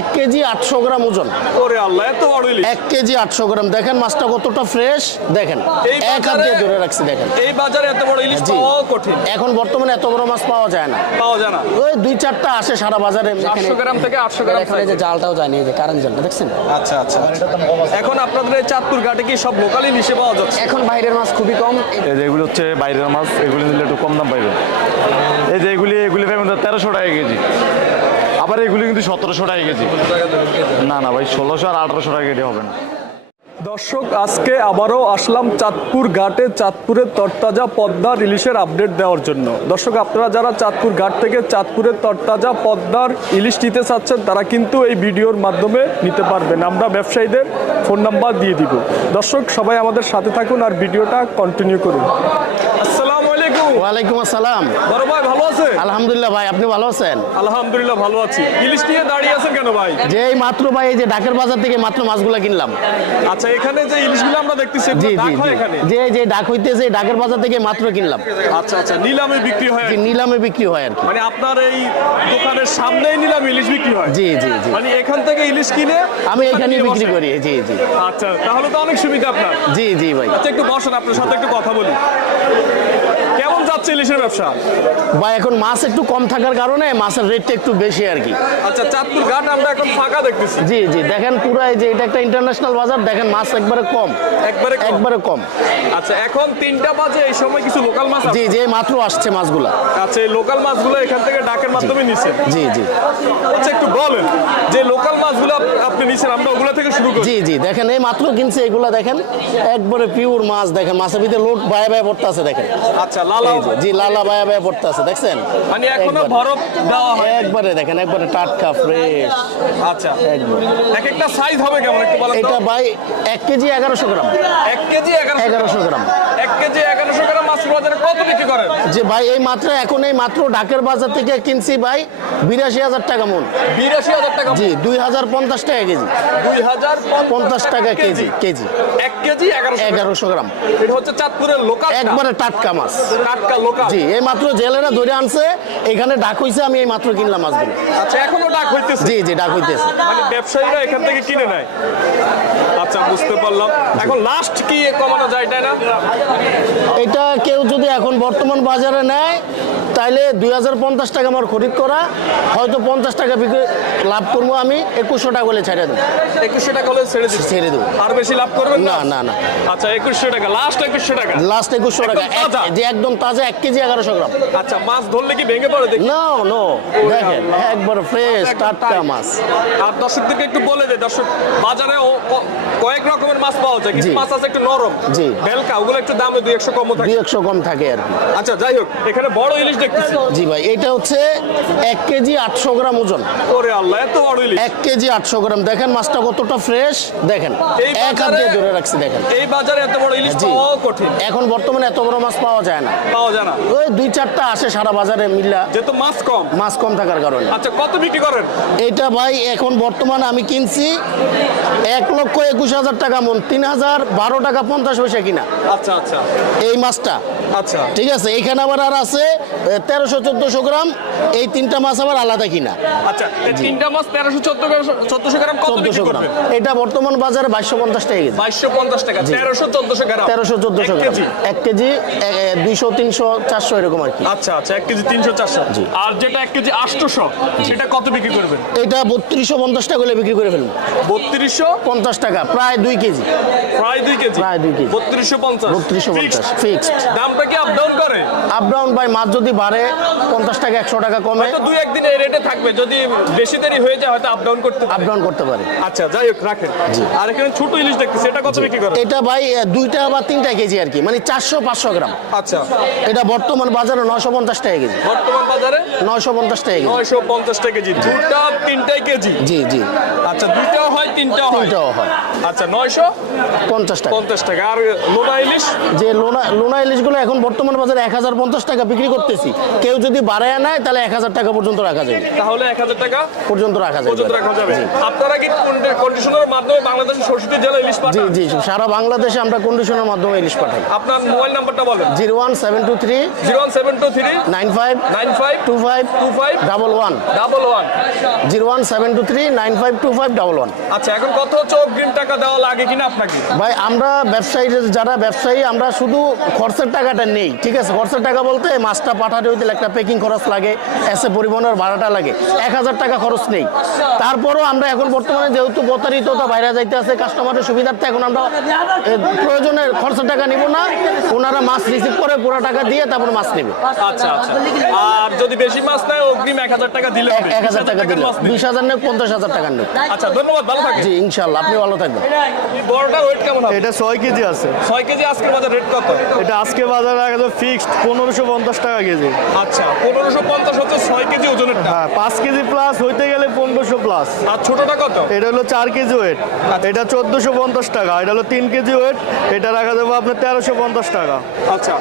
এক কেজি আটশো গ্রাম ওজন। ওরে আল্লাহ এত বড় ইলিশ। এক কেজি আটশো গ্রাম। দেখেন মাছটা কতটা ফ্রেশ দেখেন এই এক হাত দিয়ে ধরে রাখছি দেখেন। এই বাজারে এত বড় ইলিশ। পাওয়াও কঠিন। এখন বর্তমানে এত বড় মাছ পাওয়া যায় না। পাওয়া যায় না। ওই দুই চারটা আসে সারা বাজারে। চারশো গ্রাম থেকে আটশো গ্রাম এখানে যে জালটাও যায় না এই যে কারেন্ট জালটা দেখছেন? আচ্ছা আচ্ছা এখন আপনাদের এই চাঁদপুর ঘাটে কি সব লোকাল ইলিশে পাওয়া যাচ্ছে? এখন বাইরের মাছ খুবই কম। এই যে এগুলো হচ্ছে বাইরের মাছ এগুলি নিলে একটু কম দাম পাইবে। এই যে এগুলি এগুলি পাইবেন তেরোশো টাকা কেজি। আবার এগুলি কিন্তু সতেরোশো টাকা কেজি। না না ভাই, ষোলোশো আর আঠারোশো টাকা কেজি হবে না। দর্শক, আজকে আবারও আসলাম চাঁদপুর ঘাটে, চাঁদপুরের তরতাজা পদ্মার ইলিশের আপডেট দেওয়ার জন্য। দর্শক, আপনারা যারা চাঁদপুর ঘাট থেকে চাঁদপুরের তরতাজা পদ্মার ইলিশ নিতে চাচ্ছেন, তারা কিন্তু এই ভিডিওর মাধ্যমে নিতে পারবেন। আমরা ব্যবসায়ীদের ফোন নাম্বার দিয়ে দিব। দর্শক, সবাই আমাদের সাথে থাকুন আর ভিডিওটা কন্টিনিউ করুন। ওয়ালাইকুম আসসালাম। বড় ভাই ভালো আছে? আলহামদুলিল্লাহ ভাই আপনি ভালো আছেন? আলহামদুলিল্লাহ ভালো আছি। ইলিশ নিয়ে দাঁড়িয়ে আছেন কেন ভাই? যে মাত্র ভাই এই যে ডাকের বাজার থেকে মাত্র মাছগুলা কিনলাম। আচ্ছা এখানে যে ইলিশগুলো আমরা দেখতেছি জি জি জি। যে যে ডাক হইতেছে ডাকের বাজার থেকে মাত্র কিনলাম। আচ্ছা আচ্ছা নিলামে বিক্রি হয় কি। নিলামে বিক্রি হয় আর মানে আপনার এই দোকানের সামনেই নিলাম ইলিশ বিক্রি হয়? জি জি জি। মানে এখান থেকে ইলিশ কিনে আমি এখানে বিক্রি করি জি জি। আচ্ছা তাহলে তো অনেক সুবিধা আপনার। জি জি ভাই। আচ্ছা একটু বসেন আপনার সাথে একটু কথা বলি। কেমন ইলিশের ব্যবসা? ভাই এখন মাছ একটু কম থাকার কারণে মাছের রেটটা একটু বেশি আর কি। আচ্ছা চাঁদপুর ঘাট আমরা এখন ফাঁকা দেখতেছি। জি জি দেখেন পুরো এই যে এটা একটা ইন্টারন্যাশনাল বাজার দেখেন মাছ একবারে কম। একবারে একবারে কম। আচ্ছা এখন তিনটা বাজে এই সময় কিছু লোকাল মাছ আছে? জি মাত্র আসছে মাছগুলা। আচ্ছা এই লোকাল মাছগুলো এখান থেকে ডাকের মাধ্যমে নিছেন জি জি। আচ্ছা একটু বলেন যে লোকাল মাছগুলো আপনি নিছেন আমরা ওগুলা থেকে শুরু করি। জি জি দেখেন এই মাত্র কিনছে এগুলা দেখেন একবারে পিওর মাছ দেখেন মাছের ভিতরে লোড বায়া বায়া পড়তে আছে দেখেন। আচ্ছা লালা যে, জি লালা বায়া বায়া পড়তে আছে দেখছেন? মানে এখনও। বরফ দেওয়া হয় একবারে দেখেন একবারে টাটকা ফ্রেশ আচ্ছা। একবারে। এক একটা সাইজ হবে কেমন একটু বলেন এটা ভাই এক কেজি এগারোশো গ্রাম। এক কেজি এগারোশো এগারোশো গ্রাম। এক কেজি এগারোশো গ্রাম মাছ বাজারে কত বিক্রি করেন? যে ভাই এই মাত্র এখন এই মাত্র ঢাকের বাজার থেকে কিনছি ভাই বিরাশি হাজার টাকা মন। বিরাশি হাজার টাকা জি দুই হাজার পঞ্চাশ টাকা কেজি। দুই হাজার পঞ্চাশ টাকা কেজি। কেজি এক কেজি এগারোশো এগারোশো গ্রাম। এটা হচ্ছে চাঁদপুরের লোকাল একবারে টাটকা মাছ। টাটকা লোকাল। জি এই মাত্র জেলেরা ধরে আনছে এখানে ডাক হইছে আমি এই মাত্র কিনলাম মাছগুলো। আচ্ছা এখনও ডাক হইতেছে? জি জি ডাক হইতেছে। মানে ব্যবসায়ীরা এখান থেকে কিনে নেয়। আচ্ছা বুঝতে পারলাম। এখন লাস্ট কি কমানো যায় তাই না? এটা কেউ যদি এখন বর্তমান বাজারে নেয় তাইলে দুই হাজার পঞ্চাশ টাকা আমার খরিদ করা হয়তো পঞ্চাশ টাকা বিক্রি লাভ করব আমি একুশশো টাকা বলে ছেড়ে দেবো। একুশশো টাকা হলে ছেড়ে দিচ্ছি ছেড়ে দেবো। আর বেশি লাভ করবেন না? না না আচ্ছা একুশশো টাকা লাস্ট একুশশো টাকা। লাস্ট একুশশো টাকা যে একদম তাজা এক কেজি এগারোশো গ্রাম। আচ্ছা মাছ ধরলে কি ভেঙে পড়ে দেখি? নো নো দেখেন একবার ফ্রেশ টাটকা মাছ। আর দর্শকদেরকে একটু বলে দেয় দর্শক বাজারে কয়েক রকমের মাছ পাওয়া যায় কিছু মাছ আছে একটু নরম। জি। বেলকা ওগুলো একটু দামে দুই একশো থাকে। দুই একশো কম থাকে আর কি। আচ্ছা যাই হোক এখানে বড় ইলিশ দেখতেছি। জি ভাই এটা হচ্ছে এক কেজি আটশো গ্রাম ওজন। ওরে আল্লাহ এত বড় ইলিশ। এক কেজি আটশো গ্রাম। দেখেন মাছটা কতটা ফ্রেশ দেখেন। এক হাত দিয়ে ধরে রাখছি দেখেন। এই বাজারে এত বড় ইলিশ জি। পাওয়াও কঠিন। এখন বর্তমানে এত বড় মাছ পাওয়া যায় না। পাওয়া যায় না। ওই দুই চারটা আসে সারা বাজারে মিল্লা যেহেতু মাছ কম। মাছ কম থাকার কারণে। আচ্ছা কত বিক্রি করেন? এইটা ভাই এখন বর্তমানে আমি কিনছি এক লক্ষ একুশ হাজার টাকা মন। তিন হাজার বারো টাকা পঞ্চাশ পয়সা কিনা। আচ্ছা আচ্ছা। এই মাছটা আচ্ছা। ঠিক আছে এইখানে আবার আর আছে তেরোশো চোদ্দশো গ্রাম এই তিনটা মাছ আবার আলাদা কিনা। আচ্ছা তিনটা মাছ তেরোশো চোদ্দশো গ্রাম বিক্রি চোদ্দশো গ্রাম। এটা বর্তমান বাজারে বাইশশো পঞ্চাশ টাকা কেজি। বাইশশো পঞ্চাশ টাকা তেরোশো চোদ্দশো গ্রাম। তেরোশো চোদ্দশো এক গ্রাম। কেজি। এক কেজি দুইশো তিনশো চারশো এরকম আর কি। আচ্ছা আচ্ছা এক কেজি তিনশো চারশো। আর যেটা এক কেজি আটশোশো সেটা কত বিক্রি করবেন? এটা বত্রিশশো পঞ্চাশ টাকা করে বিক্রি করে ফেলব। বত্রিশশো? পঞ্চাশ টাকা প্রায় দুই কেজি। প্রায় দুই কেজি। প্রায় দুই কেজি। বত্রিশশো পঞ্চাশ। বত্রিশশো পঞ্চাশ ফিক্সড দামটা কি আপ ডাউন করে? আপ ডাউন বাই মাছ যদি বাড়ে পঞ্চাশ টাকা একশো টাকা কমে। হয়তো দুই একদিন এই রেটে থাকবে যদি বেশি দেরি হয়ে যায় হয়তো আপ ডাউন করতে আপ ডাউন করতে পারে। আচ্ছা যাই হোক রাখেন। আর এখানে ছোট ইলিশ দেখতেছি এটা কত বিক্রি করেন? এটা ভাই দুইটা বা তিনটা কেজি আর কি মানে চারশো পাঁচশো গ্রাম। আচ্ছা। এটা বর্তমান বাজারে নশো পঞ্চাশ টাকা কেজি। বর্তমান বাজারে? নশো পঞ্চাশ টাকা কেজি। নয়শো পঞ্চাশ টাকা কেজি। দুটা তিনটাই কেজি? জি জি। আচ্ছা দুইটাও হয় তিনটাও হয়? তিনটাও হয়। আচ্ছা নয়শো? পঞ্চাশ টাকা। পঞ্চাশ টাকা। আর লোনা ইলিশ? যে লোনা লোনা ইলিশগুলো এখন বর্তমান বাজারে এক হাজার পঞ্চাশ টাকা বিক্রি করতেছি। কেউ যদি বাড়ায় নেয় তাহলে এক হাজার টাকা পর্যন্ত রাখা যাবে। তাহলে এক হাজার টাকা পর্যন্ত রাখা যাবে। পর্যন্ত রাখা যাবে। আপনারা কি কন্ডিশনের মাধ্যমে বাংলাদেশের ষষ্ঠী জেলা ইলিশ জি জি সারা বাংলাদেশে আমরা কন্ডিশনের মাধ্যমে ইলিশ পাঠাই। আপনার মোবাইল নাম্বারটা বলেন। Zero one seven two three zero one seven two three nine five nine five two five two five double one. Double one. Zero one seven two three nine five two five double one. আচ্ছা এখন কত হচ্ছে অগ্রিম টাকা দেওয়া লাগে কিনা আপনাকে? ভাই আমরা ব্যবসায়ী যারা ব্যবসায়ী আমরা শুধু খরচের টাকাটা নেই ঠিক আছে? খরচের টাকা বলতে মাছটা পাঠাতে হইতে একটা প্যাকিং খরচ লাগে এসে পরিবহনের ভাড়াটা লাগে। এক হাজার টাকা খরচ নেই। তারপরও আমরা এখন বর্তমানে যেহেতু প্রতারিততা বাইরে যাইতে আছে কাস্টমারের সুবিধার্থে এখন আমরা এ, প্রয়োজনে খরচের টাকা নিব না। ওনারা মাছ রিসিভ করে পুরো টাকা দিয়ে তারপর মাছ নেবে। আচ্ছা আচ্ছা। আর যদি বেশি মাছ নেয় অগ্রিম এক হাজার টাকা দিলে এক হাজার টাকা দিলে। বিশ হাজার নেই পঞ্চাশ হাজার টাকা নেই আচ্ছা ধন্যবাদ ভালো থাকেন জি ইনশাল্লাহ আপনি ভালো থাকবেন। বড়টা ওয়েট কেমন হবে এটা ছয় কেজি আছে। ছয় কেজি আজকের বাজার রেট কত? এটা আজকে বাজারে আছে ফিক্সড পনেরোশো পঞ্চাশ টাকা কেজি। আচ্ছা পনেরোশো পঞ্চাশ হচ্ছে ছয় কেজি ওজনের হ্যাঁ পাঁচ কেজি প্লাস হইতে গেলে পনেরোশো প্লাস আর ছোটটা কত? এটা হলো চার কেজি ওয়েট এটা চোদ্দোশো পঞ্চাশ টাকা এটা হলো তিন কেজি ওয়েট এটা রাখা যাব আপনার তেরোশো পঞ্চাশ টাকা। আচ্ছা।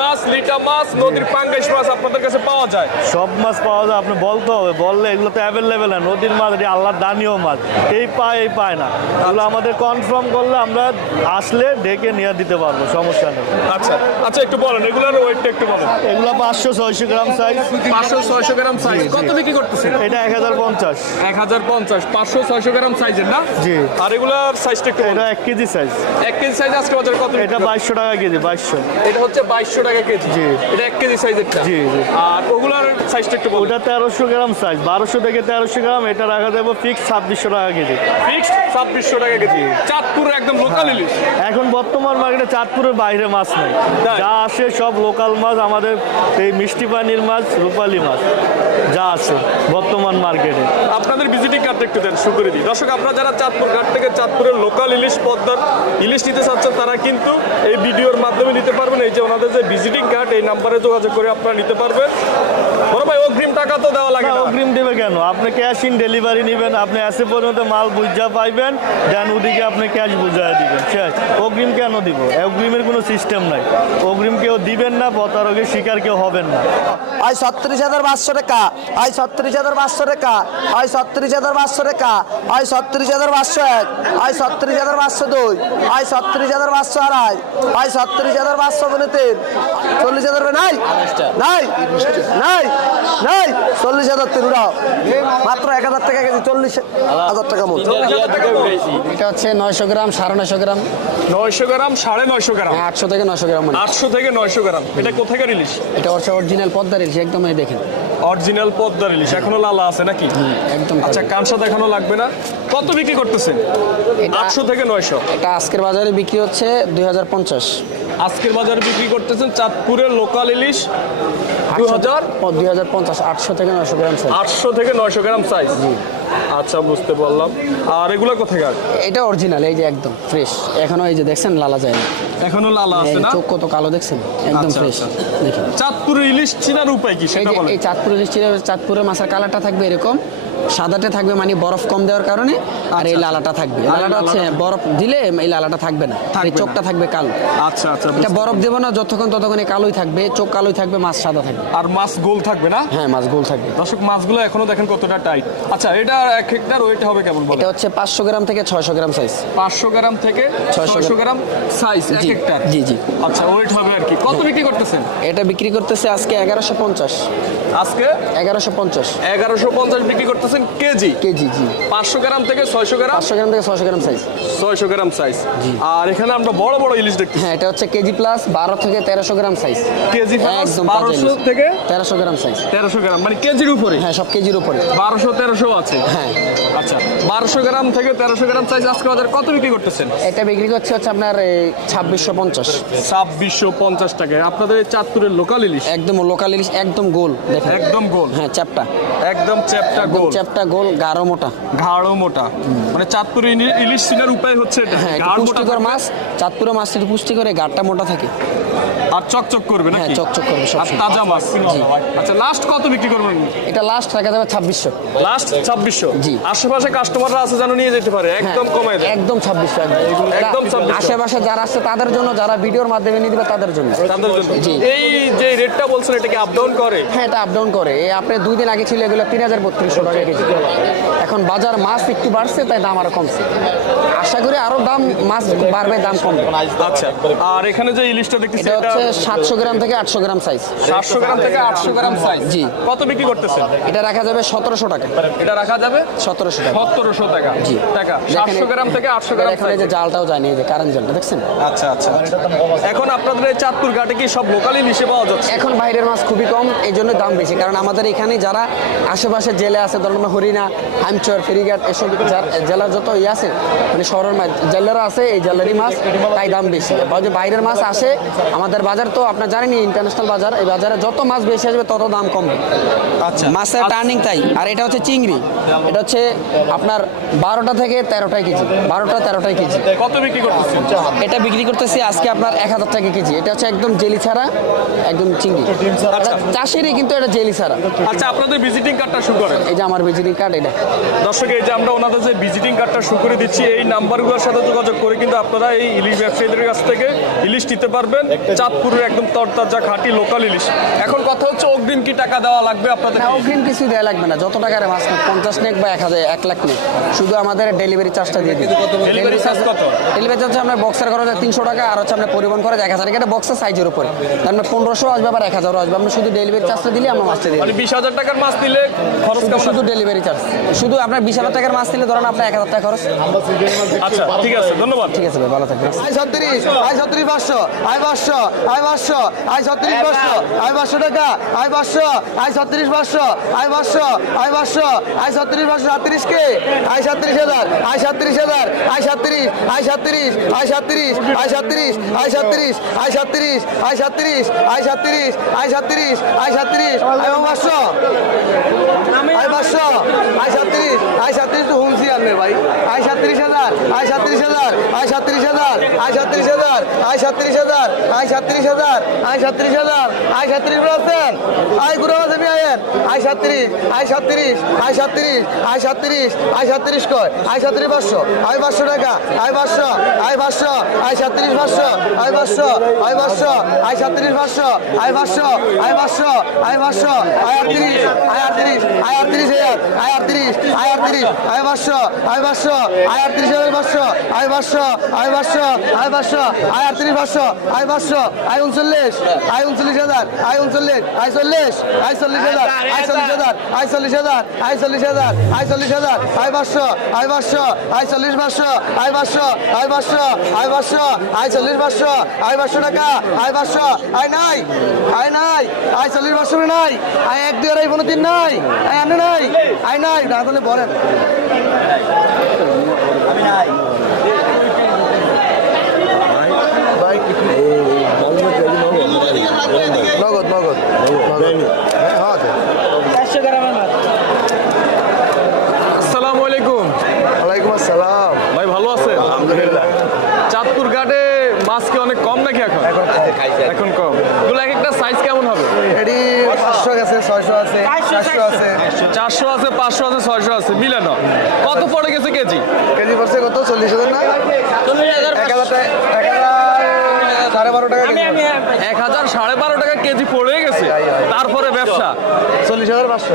মাছ লিটা মাছ নদীর মাছ আপনাদের কাছে পাওয়া যায়? সব মাছ পাওয়া যায় আপনি বলতে হবে। বললে এগুলো তো অ্যাভেলেবেল না। নদীর মাছ এটি আল্লাহর দানীয় মাছ। এই পায় এই পায় না। এগুলো আমাদের কনফার্ম করলে আমরা আসলে ডেকে নিয়ে দিতে পারব সমস্যা নেই। আচ্ছা। আচ্ছা একটু বলেন এগুলোর ওয়েটটা একটু বলেন। এগুলো পাঁচশো ছয়শো গ্রাম সাইজ পাঁচশো ছয়শো গ্রাম সাইজ কত বিক্রি করতেছেন? এটা এক হাজার পঞ্চাশ। এক হাজার পঞ্চাশ। পাঁচশো ছয়শো গ্রাম সাইজের না? জি। আর এগুলার সাইজটা একটু এটা এক কেজি সাইজ। এক কেজি সাইজ আজকে বাজারে কত এটা বাইশশো টাকা কেজি বাইশশো। এটা হচ্ছে বাইশশো টাকা কেজি। জি। এটা এক কেজি সাইজেরটা? জি, জি। আর ওগুলার সাইজটা একটু ওটা তেরোশো গ্রাম সাইজ। বারোশো থেকে তেরোশো গ্রাম এটা রাখা যাবে ফিক্স ছাব্বিশশো টাকা কেজি। ফিক্সড ছাব্বিশশো টাকা কেজি। চাঁদপুরে একদম লোকাল ইলিশ এখন বর্তমান মার্কেটে চাঁদপুরের বাইরে মাছ নেই? যা আসে সব লোকাল মাছ আমাদের এই মিষ্টি পানির মাছ রূপালী মাছ যা আছে বর্তমান মার্কেটে আপনাদের ভিজিটিং কার্ডটা একটু দেন শুরু করে দিই। দর্শক, আপনারা যারা চাঁদপুর ঘাট থেকে চাঁদপুরের লোকাল ইলিশ পদ্মার ইলিশ নিতে চাচ্ছেন, তারা কিন্তু এই ভিডিওর মাধ্যমে নিতে পারবেন। এই যে ওনাদের যে ভিজিটিং কার্ড এই নাম্বারে যোগাযোগ করে আপনারা নিতে পারবেন। বড় ভাই অগ্রিম টাকা তো দেওয়া লাগে না অগ্রিম দেবে কেন? আপনি ক্যাশ ইন ডেলিভারি নেবেন আপনি এসে পর্যন্ত মাল বুঝা পাইবেন দেন ওদিকে আপনি ক্যাশ বুঝাই দিবেন। শেষ। অগ্রিম কেন দিব? অগ্রিমের কোনো সিস্টেম নাই। অগ্রিম কেউ দিবেন না প্রতারকের শিকার কেউ হবেন না। আয় ছত্রিশ হাজার পাঁচশো টাকা আয় ছত্রিশ হাজার পাঁচশো টাকা আয় ছত্রিশ হাজার পাঁচশো টাকা আয় ছত্রিশ হাজার পাঁচশো এক আয় ছত্রিশ হাজার পাঁচশো দুই আয় ছত্রিশ হাজার পাঁচশো আড়াই আয় ছত্রিশ হাজার পাঁচশো মানে তিন চল্লিশ হাজার নাই? নাই? নাই? নাই চল্লিশ হাজার তিন উড়াও মাত্র এক হাজার টাকা কেজি চল্লিশ হাজার টাকা মতো এটা হচ্ছে নয়শো গ্রাম সাড়ে নয়শো গ্রাম। নয়শো গ্রাম সাড়ে নয়শো গ্রাম। আটশো থেকে নয়শো গ্রাম মানে। আটশো থেকে নয়শো গ্রাম। এটা কোথাকার ইলিশ? এটা হচ্ছে অরিজিনাল পদ্মার ইলিশ একদম এই দেখেন। অরিজিনাল পদ্মার ইলিশ। এখনও লালা আছে নাকি? একদম আচ্ছা কাঁচা দেখানো লাগবে না। কত বিক্রি করতেছেন? আটশো থেকে নয়শো। এটা আজকের বাজারে বিক্রি হচ্ছে দুই হাজার পঞ্চাশ। আজকের বাজারে বিক্রি করতেছেন চাঁদপুরের লোকাল ইলিশ দু হাজার দুই হাজার পঞ্চাশ আটশো থেকে নয়শো গ্রাম। আটশো থেকে নয়শো গ্রাম সাইজ আচ্ছা বুঝতে পারলাম। আর এগুলো কোথাকার? এটা অরিজিনাল এই যে একদম ফ্রেশ এখনও এই যে দেখছেন লালা যায় না। এখনও লালা আছে না? চোখ কত কালো দেখছেন? একদম আচ্ছা, ফ্রেশ আচ্ছা। দেখেন। চাঁদপুরের ইলিশ চিনার উপায় কি সেটা বলেন। এই চাঁদপুরের ইলিশ চাঁদপুরে মাছের কালারটা থাকবে এরকম। সাদাটা থাকবে মানে বরফ কম দেওয়ার কারণে আর এই লালাটা থাকবে। আচ্ছা। লালাটা হচ্ছে বরফ দিলে এই লালাটা থাকবে না। এই চোখটা থাকবে কালো। আচ্ছা আচ্ছা এটা বরফ দেবো না যতক্ষণ ততক্ষণ এই কালোই থাকবে চোখ কালোই থাকবে মাছ সাদা থাকবে। আর মাছ গোল থাকবে না? হ্যাঁ মাছ গোল থাকবে। দর্শক মাছগুলো এখনও দেখেন কতটা টাইট আচ্ছা এটা এক হেক্টার ওয়েট হবে কেমন এটা হচ্ছে পাঁচশো গ্রাম থেকে ছয়শো গ্রাম সাইজ পাঁচশো গ্রাম থেকে 600 ছয়শো গ্রাম সাইজ এক হেক্টার জি, জি। আচ্ছা ওয়েট হবে আর কি। কত বিক্রি করতেছেন? এটা বিক্রি করতেছে আজকে এগারোশো পঞ্চাশ। আজকে? এগারোশো পঞ্চাশ। এগারোশো পঞ্চাশ বিক্রি করতেছেন কেজি? কেজি জি। পাঁচশো গ্রাম থেকে ছয়শো গ্রাম? পাঁচশো গ্রাম থেকে ছয়শো গ্রাম সাইজ ছয়শো গ্রাম সাইজ আর এখানে আমরা বড় বড় ইলিশ দেখছি হ্যাঁ এটা হচ্ছে কেজি প্লাস বারো থেকে তেরোশো গ্রাম সাইজ কেজি প্লাস বারোশো থেকে তেরোশো গ্রাম সাইজ তেরোশো গ্রাম মানে কেজির উপরে? হ্যাঁ সব কেজির উপরে। বারোশো তেরোশো আছে। হ্যাঁ। আচ্ছা বারোশো গ্রাম থেকে তেরোশো গ্রাম সাইজ আজকে বাজারে কত বিক্রি করতেছেন? এটা বিক্রি করছে হচ্ছে আপনার ছাব্বিশশো পঞ্চাশ। ছাব্বিশশো পঞ্চাশ টাকায়। আপনাদের এই চাঁদপুরের লোকাল ইলিশ একদম লোকাল ইলিশ একদম গোল দেখেন। একদম গোল? হ্যাঁ চ্যাপটা। একদম চ্যাপটা গোল। চ্যাপটা গোল গাঢ় মোটা। ঘাড়ও মোটা। মানে চাঁদপুরের ইলি- ইলিশ চিনার উপায় হচ্ছে এটা। হ্যাঁ পুষ্টিকর মাছ চাঁদপুরে মাছ একটু পুষ্টিকর গাঢ়টা মোটা থাকে। আর চকচক করবে নাকি? হ্যাঁ, চকচক করবে সব আর তাজা মাছ। আচ্ছা লাস্ট কত বিক্রি করবেন এটা লাস্ট রাখা যাবে ছাব্বিশশো। লাস্ট ছাব্বিশশো? জি। আশেপাশে কাস্টমাররা আছে যেন নিয়ে যেতে পারে একদম কমাই দেয়। একদম ছাব্বিশশো একদম। একদম 2600 আশেপাশে যারা আসছে তাদের জন্য যারা ভিডিওর মাধ্যমে নিয়ে দিবে তাদের জন্য। তাদের জন্য। জি। এই যে রেটটা বলছেন এটা কি আপ ডাউন করে? হ্যাঁ এটা আপ ডাউন করে। এই আপনি দুই দিন আগে ছিল এগুলো তিন হাজার বত্রিশশো টাকা কেজি। এখন বাজার মাছ একটু বাড়ছে তাই দাম আরও কমছে। আশা করি আরও দাম মাছ বাড়বে দাম কমবে। আচ্ছা আর এখানে যে ইলিশটা দেখতেছি এটা এটা হচ্ছে সাতশো গ্রাম থেকে আটশো গ্রাম সাইজ সাতশো গ্রাম থেকে আটশো গ্রাম সাইজ জি। কত বিক্রি করতেছেন? এটা রাখা যাবে সতেরোশো টাকা। এটা রাখা যাবে সতেরোশো টাকা। সত্তরশো টাকা। জি। টাকা। সাতশো গ্রাম থেকে আটশো গ্রাম এখন যে জালটাও এই যে কারেন্ট জালটা দেখছেন? আচ্ছা আচ্ছা এখন আপনাদের এই চাঁদপুর ঘাটে কি সব লোকাল ইলিশে পাওয়া যাচ্ছে? এখন বাইরের মাছ খুবই কম এই জন্য দাম বেশি। কারণ আমাদের এখানে যারা আশেপাশে জেলে আছে ধরুন হরিণা হামচর ফেরিঘাট এসব জেলার যত ইয়ে আছে মানে শহরের মাছ জেলারা আছে এই জেলারই মাছ তাই দাম বেশি। বাইরের মাছ আসে আমাদের বাজার তো আপনার জানেনই ইন্টারন্যাশনাল বাজার এই বাজারে যত মাছ বেশি আসবে তত দাম কমবে। আচ্ছা। মাছের টার্নিং তাই। আর এটা হচ্ছে চিংড়ি। এটা হচ্ছে আপনার বারোটা থেকে তেরোটায় কেজি। বারোটা তেরোটায় কেজি। কত বিক্রি করতেছেন? এটা বিক্রি করতেছি আজকে আপনার এক হাজার টাকা কেজি। এটা হচ্ছে একদম জেলি ছাড়া একদম চিংড়ি। এটা চাষেরই কিন্তু এটা জেলি ছাড়া। আচ্ছা আপনাদের ভিজিটিং কার্ডটা শুরু করেন। এই যে আমার ভিজিটিং কার্ড এটা। দর্শক এই যে আমরা ওনাদের যে ভিজিটিং কার্ডটা শুরু করে দিচ্ছি এই নাম্বারগুলোর সাথে যোগাযোগ করে কিন্তু আপনারা এই ইলিশ ব্যবসায়ীদের কাছ থেকে ইলিশ নিতে পারবেন। চাঁদপুরের একদম তরতাজা খাঁটি লোকাল ইলিশ। এখন কথা হচ্ছে অগ্রিম কি টাকা দেওয়া লাগবে আপনাদের? অগ্রিম কিছু দেওয়া লাগবে না। যত টাকার মাছ নেই পঞ্চাশ নেক বা এক হাজার এক লাখ নেক শুধু আমাদের ডেলিভারি চার্জটা দিয়ে দিই Delivery charge কত? ডেলিভারি চার্জ আপনার বক্সের খরচ তিনশো টাকা আর হচ্ছে আপনার পরিবহন খরচ এক হাজার। এটা বক্সের সাইজের উপরে। আপনার পনেরোশো আসবে আবার এক হাজারও আসবে। আমরা শুধু ডেলিভারি চার্জটা দিলে আমরা মাছটা দিই। মানে বিশ হাজার টাকার মাছ দিলে খরচ শুধু ডেলিভারি চার্জ শুধু আপনার বিশ হাজার টাকার মাছ দিলে ধরেন আপনার এক হাজার টাকা খরচ। আচ্ছা ঠিক আছে ধন্যবাদ। ঠিক আছে ভাই ভালো থাকবেন। আই ছত্রিশ আই ছত্রিশ পাঁচশো আই পাঁচশো। আই পাঁচশো আই ছত্রিশ পাঁচশো আই পাঁচশো টাকা আই পাঁচশো আই ছত্রিশ পাঁচশো আই পাঁচশো আই পাঁচশো আই ছত্রিশ পাঁচশো সাতত্রিশ কে আই সাতত্রিশ হাজার আই সাতত্রিশ হাজার আই সাতত্রিশ আই সাতত্রিশ আই সাতত্রিশ আই সাতত্রিশ আই সাতত্রিশ আই সাতত্রিশ আই সাতত্রিশ আই সাতত্রিশ আই সাতত্রিশ আই সাতত্রিশ আই পাঁচশো আই পাঁচশো আই আয় সাত্রিশ হাজার আয় সাত্রিশ হাজার আয় সাত্রিশ হাজার আয় সাত্রিশ হাজার আয় সাত্রিশ হাজার আয় সাত্রিশ আছেন আয় গুরু আসামি আয়েন আয় সাত্রিশ আয় সাত্রিশ আয় সাত্রিশ আয় সাত্রিশ আয় সাত্রিশ কয় আয় সাত্রিশ পাঁচশো আয় পাঁচশো টাকা আয় পাঁচশো আয় পাঁচশো আয় সাত্রিশ পাঁচশো আয় পাঁচশো আয় পাঁচশো আয় সাত্রিশ পাঁচশো আয় পাঁচশো আয় পাঁচশো আয় পাঁচশো আয় আটত্রিশ আয় আটত্রিশ আয় আটত্রিশ হাজার আয় আটত্রিশ আয় আটত্রিশ আয় পাঁচশো আয় পাঁচশো আয় আটত্রিশ হাজার পাঁচশো আয় পাঁচশো আই পাঁচশো আই পাঁচশো আই আটত্রিশ পাঁচশো আই পাঁচশো আই উনচল্লিশ আই উনচল্লিশ হাজার আই উনচল্লিশ আই চল্লিশ আই চল্লিশ হাজার আই চল্লিশ হাজার আই চল্লিশ হাজার আই চল্লিশ হাজার আই চল্লিশ হাজার আই পাঁচশো আই পাঁচশো আই চল্লিশ পাঁচশো আই পাঁচশো আই পাঁচশো আই পাঁচশো আই চল্লিশ পাঁচশো আই পাঁচশো টাকা আই পাঁচশো আই নাই আই নাই আই চল্লিশ পাঁচশো নাই আই এক দুই আড়াই পনেরো তিন নাই আই আনে নাই আই নাই না তাহলে বলেন নগদ নগদ আসসালামু আলাইকুম ওয়ালাইকুম আসসালাম ভাই ভালো আছেন আলহামদুলিল্লাহ চাঁদপুর ঘাটে মাছ কি অনেক কম নাকি এখন এখন কম এগুলো এক একটা সাইজ কেমন হবে এটি পাঁচশো আছে ছয়শো আছে চারশো আছে চারশো আছে পাঁচশো আছে ছয়শো আছে মিলানো কত পড়ে গেছে কেজি কেজি পড়ছে কত চল্লিশ হাজার না এক হাজার টাকা এক হাজার সাড়ে বারো টাকা কেজি পড়ছে। এক হাজার সাড়ে বারো টাকা কেজি পড়ে গেছে। তারপরে ব্যবসা। চল্লিশ হাজার পাঁচশো।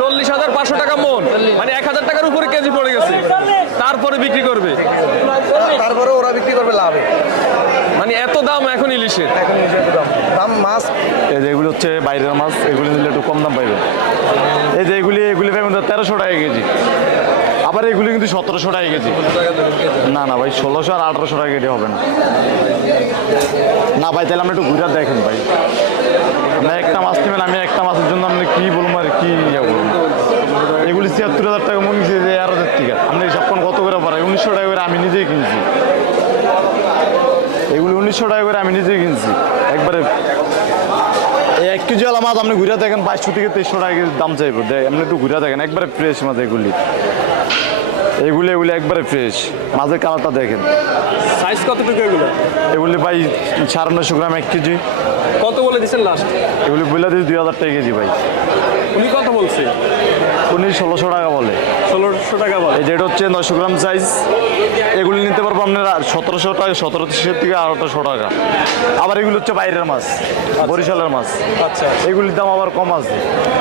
চল্লিশ হাজার পাঁচশো টাকা মন। মানে এক হাজার টাকার উপরে কেজি পড়ে গেছে। তারপরে বিক্রি করবে। তারপরে ওরা বিক্রি করবে লাভে। মানে এত দাম এখন ইলিশের। এখন হিসেবে দাম। দাম মাছ। এই যে এগুলি হচ্ছে বাইরের মাছ এগুলি নিলে একটু কম দাম পাইবে। এই যে এগুলি এগুলি পাইবেন তেরোশো টাকা কেজি। আবার এগুলি কিন্তু সতেরোশো টাকা কেজি। না না ভাই ষোলোশো আর আঠারোশো টাকা কেজি হবে না। না ভাই, তাহলে আপনি একটু ঘুরে দেখেন ভাই। না একটা মাছ নেবেন, আমি একটা মাছের জন্য আপনি কি বলব আর কি এগুলি ছিয়াত্তর হাজার টাকা মনে হচ্ছে যে এগারো হাজার টাকা। হিসাব কোন কত করে পারে উনিশশো টাকা করে আমি নিজেই কিনছি। এগুলি উনিশশো টাকা করে আমি নিজেই কিনছি। একবারে এই এক কেজি আলা মাছ আপনি ঘুরে দেখেন, বাইশশো থেকে তেইশশো টাকা দাম চাইব। আপনি একটু ঘুরে দেখেন, একবারে ফ্রেশ মাছ এগুলি। এগুলি এগুলি একবারে ফ্রেশ মাঝে কালারটা দেখেন। সাইজ কতটুকু এগুলো? এগুলি ভাই সাড়ে নশো গ্রাম এক কেজি। কত বলে দিচ্ছেন লাস্ট এগুলি বলে দিই দুই হাজার টাকা কেজি ভাই। উনি কত বলছে? উনি ষোলোশো টাকা বলে। ষোলোশো টাকা বলে। এই যেটা হচ্ছে নশো গ্রাম সাইজ এগুলি নিতে পারব আপনার সতেরোশো টাকা সতেরোশো থেকে আঠারোশো টাকা। আবার এগুলো হচ্ছে বাইরের মাছ বরিশালের মাছ। আচ্ছা। এগুলির দাম আবার কম আছে।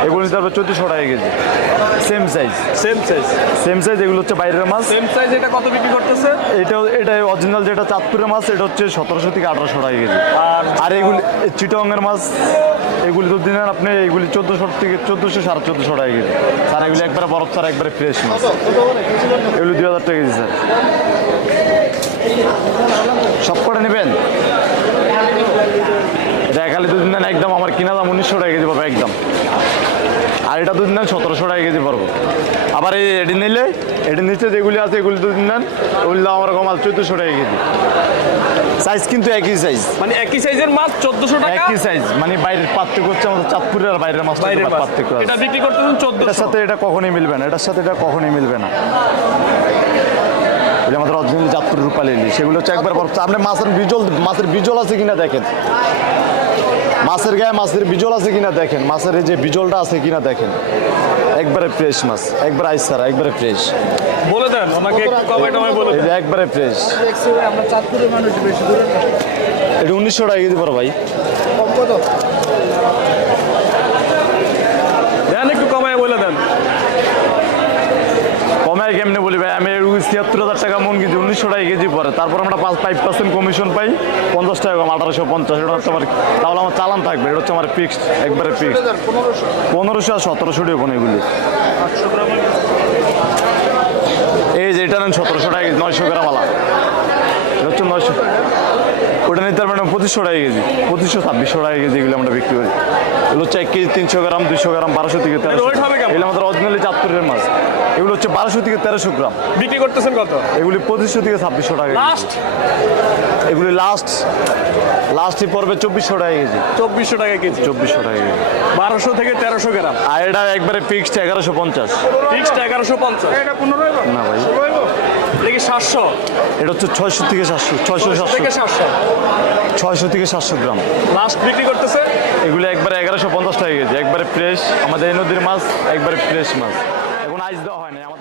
এগুলি নিতে পারবে চোদ্দোশো টাকা KG. Same size same size same size এগুলো হচ্ছে বাইরের মাছ। সেম সাইজ এটা কত বিক্রি করতেছে? এটা এটা অরিজিনাল যেটা চাঁদপুরের মাছ এটা হচ্ছে সতেরোশো থেকে আঠারোশো টাকা কেজি। আর এগুলি চিটংয়ের মাছ এগুলি তো দিনের আপনি এগুলি চোদ্দোশো থেকে চোদ্দোশো সাড়ে চোদ্দোশো টাকা কেজি। স্যার এগুলি একবারে বরফ স্যার একবারে ফ্রেশ মাছ এগুলো দুই হাজার টাকা স্যার সব করে নেবেন? এটা একালে দুদিন একদম আমার কিনা দাম উনিশশো টাকা কেজি পাবো একদম। আর এটা দুদিন নেন সতেরোশো টাকা কেজি পড়ব। আবার এই এটি নিলে এটি নিচে যেগুলি আছে এগুলি দুদিন নেন ওগুলি আমার কমাল চোদ্দোশো টাকা কেজি। সাইজ কিন্তু একই সাইজ মানে একই সাইজের মাছ চোদ্দশো টাকা? একই সাইজ মানে বাইরের পার্থক্য হচ্ছে আমাদের চাঁদপুরের আর বাইরের মাছ বাইরের পার্থক্য। এটা বিক্রি করতেছেন এটার সাথে এটা কখনোই মিলবে না এটার সাথে এটা কখনোই মিলবে না। আমাদের অরিজিনাল চাঁদপুর রূপালী সেগুলো হচ্ছে একবার আপনি মাছের বিজল মাছের বিজল আছে কিনা দেখেন। মাছের গায়ে মাছের বিজল আছে কিনা দেখেন মাছের যে বিজলটা আছে কিনা দেখেন। একবারে ফ্রেশ মাছ একবার আইস ছাড়া একবারে ফ্রেশ বলে দেন ওনাকে একটু কমাই টমাই বলে দেন। একবারে ফ্রেশ আমরা চাঁদপুরের মানুষ বেশি দূরে এটা উনিশশো টাকা কেজি পড়ো ভাই। কম কত দেন একটু কমায় বলে দেন। কমায় কেমনে বলি ভাই? আমি ছিয়াত্তর হাজার টাকা কেজি উনিশশো টাকা কেজি পরে। তারপর আমরা পাঁচ ফাইভ পার্সেন্ট কমিশন পাই পঞ্চাশ টাকা কম আঠারোশো পঞ্চাশ এটা হচ্ছে আমার তাহলে আমার চালান থাকবে এটা হচ্ছে আমার ফিক্সড একবারে ফিক্সড পনেরোশো আর সতেরোশো টাকা এগুলি। এই যে এটা নেন সতেরোশো টাকা কেজি নয়শো গ্রাম আলা। এটা হচ্ছে নয়শো ওটা নিতে পারবেন পঁচিশশো টাকা কেজি। পঁচিশশো ছাব্বিশশো টাকা কেজি এগুলো আমরা বিক্রি করি। এগুলো হচ্ছে এক কেজি তিনশো গ্রাম দুশো গ্রাম বারোশো থেকে তেরোশো এগুলো আমাদের অরিজিনালি চাঁদপুরের মাছ। এগুলো হচ্ছে বারোশো থেকে তেরোশো গ্রাম। বিক্রি করতেছেন কত? এগুলি পঁচিশশো থেকে ছাব্বিশশো টাকা লাস্ট এগুলি লাস্ট লাস্টই পড়বে চব্বিশশো টাকা কেজি। চব্বিশশো টাকা কেজি। চব্বিশশো টাকা কেজি। বারোশো থেকে তেরোশো গ্রাম। আর এটা একবারে ফিক্সড এগারোশো পঞ্চাশ। ফিক্সড এগারোশো পঞ্চাশ। না ভাই। এটা কি সাতশো? এটা হচ্ছে ছয়শো থেকে সাতশো ছয়শো সাতশো। থেকে সাতশো। ছয়শো থেকে সাতশো গ্রাম। লাস্ট বিক্রি করতেছে? এগুলো একবারে এগারোশো পঞ্চাশ টাকা কেজি। একবারে ফ্রেশ আমাদের এই নদীর মাছ একবারে ফ্রেশ মাছ। এখন আইস দেওয়া হয় না আমাদের